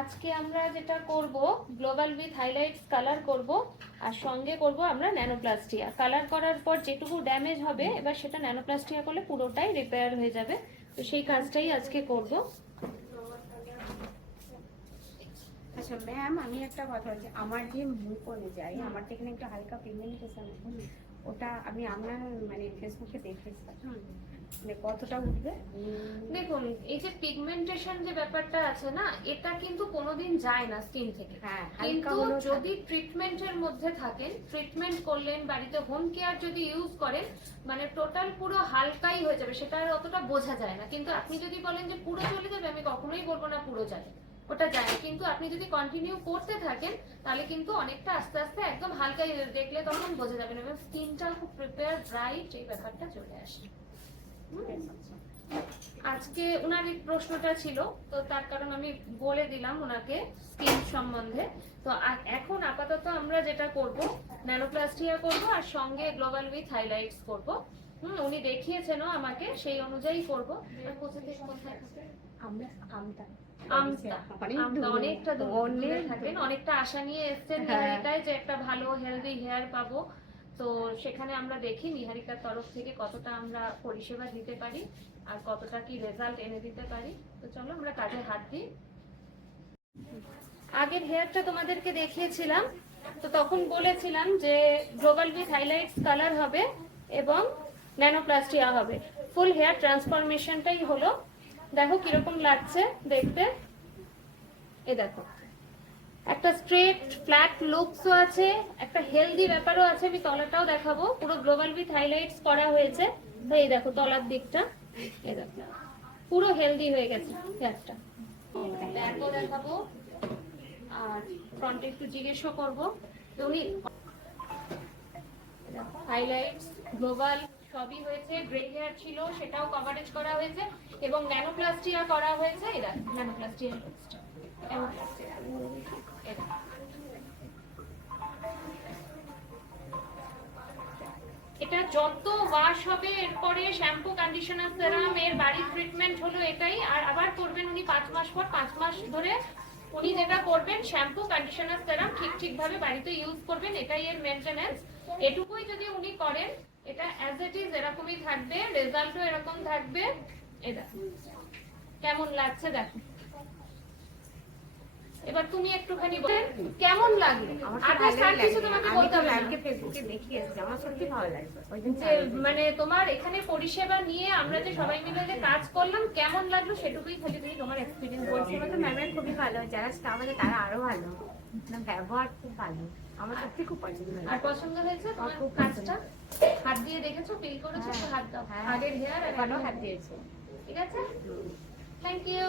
আজকে আমরা যেটা করব গ্লোবাল উইথ হাইলাইটস কালার করব আর সঙ্গে করব আমরা ন্যানোপ্লাস্টিয়া। কালার করার পর যেটুকু ড্যামেজ হবে এবার সেটা ন্যানোপ্লাস্টিয়া করলে পুরোটাই রিপেয়ার হয়ে যাবে। তো সেই কাজটাই আজকে করব। আচ্ছা ম্যাম, আমি একটা কথা বলছি, আমার যে মুখ অনুযায়ী আমার তো এখানে একটু হালকা পিগমেন্টেশন, ওটা আমি আপনার মানে ফেসবুকে দেখেছিলাম, মানে কতটা উঠবে? দেখুন, এই যে পিগমেন্টেশন যে ব্যাপারটা আছে না, এটা কিন্তু কোনোদিন যায় না স্কিন থেকে। কিন্তু যদি ট্রিটমেন্টের মধ্যে থাকেন, ট্রিটমেন্ট করলেন, বাড়িতে হোম কেয়ার যদি ইউজ করেন, মানে টোটাল পুরো হালকাই হয়ে যাবে, সেটা আর অতটা বোঝা যায় না। কিন্তু আপনি যদি বলেন যে পুরো চলে যাবে, আমি কখনোই বলবো না পুরো যায়, ওটা যায়। কিন্তু আপনি যদি কন্টিনিউ করতে থাকেন তাহলে কিন্তু অনেকটা আস্তে আস্তে একদম হালকাই দেখলে তখন বোঝা যাবে না, এবং স্কিনটা খুব প্রিপেয়ার ব্রাইট এই ব্যাপারটা চলে আসে। আজকে ওনার এই প্রশ্নটা ছিল, তো তার কারণ আমি বলে দিলাম ওনাকে স্কিন সম্বন্ধে। তো এখন আপাতত আমরা যেটা করব ন্যানোপ্লাস্টিয়া করব আর সঙ্গে গ্লোবাল উইথ হাইলাইটস করব। উনি দেখিয়েছেনও আমাকে, সেই অনুযায়ী করব। আর কোথায় আমরা আমটা অনেকটা দূরে থাকেন, অনেকটা আশা নিয়ে এসেছেন নিহারিকায় যে একটা ভালো হেলদি হেয়ার পাবো। তো সেখানে আমরা দেখি নিহারিকার তরফ থেকে কতটা আমরা পরিষেবা দিতে পারি আর কতটা কি রেজাল্ট এনে দিতে পারি। তো চলো আমরা কাজে হাত দিই। আগের হেয়ারটা তোমাদেরকে দেখিয়েছিলাম, তো তখন বলেছিলাম যে গ্লোবাল উইথ হাইলাইটস কালার হবে এবং ন্যানোপ্লাস্টিয়া হবে। ফুল হেয়ার ট্রান্সফরমেশনটাই হলো। দেখো কিরকম লাগছে দেখতে। এই দেখো, একটা স্ট্রেট ফ্ল্যাট লুকসও আছে, একটা হেলদি ব্যাপারও আছে। আমি তলাটাও দেখাবো, পুরো গ্লোবাল উইথ হাইলাইটস করা হয়েছে। তো এই দেখো তলার দিকটা, এই দেখো পুরো হেলদি হয়ে গেছে হেয়ারটা। ব্যাকও দেখাবো আর ফ্রন্টে একটু জিজ্ঞেসও করবো। তো উনি হাইলাইটস গ্লোবাল সবই হয়েছে, গ্রে হেয়ার ছিল সেটাও কভারেজ করা হয়েছে এবং ন্যানোপ্লাস্টিয়া করা হয়েছে। এরা ন্যানোপ্লাস্টিয়া এটা যত ওয়াশ হবে এরপরে শ্যাম্পু কন্ডিশনার সেরাম এর বাড়ির ট্রিটমেন্ট হলো এটাই। আর আবার করবেন উনি 5 মাস পর, 5 মাস ধরে উনি যেটা করবেন শ্যাম্পু কন্ডিশনার সেরাম ঠিক ভাবে বাড়িতে ইউজ করবেন, এটাই এর মেইনটেনেন্স। এটুকুই যদি উনি করেন এটা অ্যাজ ইট ইজ এরকমই থাকবে, রেজাল্টও এরকম থাকবে। এটা কেমন লাগছে দেখো। এবার তুমি একটুখানি বল কেমন লাগলো। মানে তোমার এখানে পরিষেবা নিয়ে আমরা যে সবাই মিলে যে কাজ করলাম কেমন লাগলো সেটুকুই খালি তুমি তোমার এক্সপিরিয়েন্স পরিষেবা তো ম্যামের খুবই ভালো, যারা স্টাফ আছে তারা আরো ভালো, ব্যবহার খুব ভালো, আমার সত্যি খুব পছন্দ হয়েছে। আর পছন্দ হয়েছে তোমার কাজটা? হাত দিয়ে দেখেছো, ফিল করেছো? হাত দাও। আগের হেয়ার আর হাত দিয়েছো, ঠিক আছে। Thank you.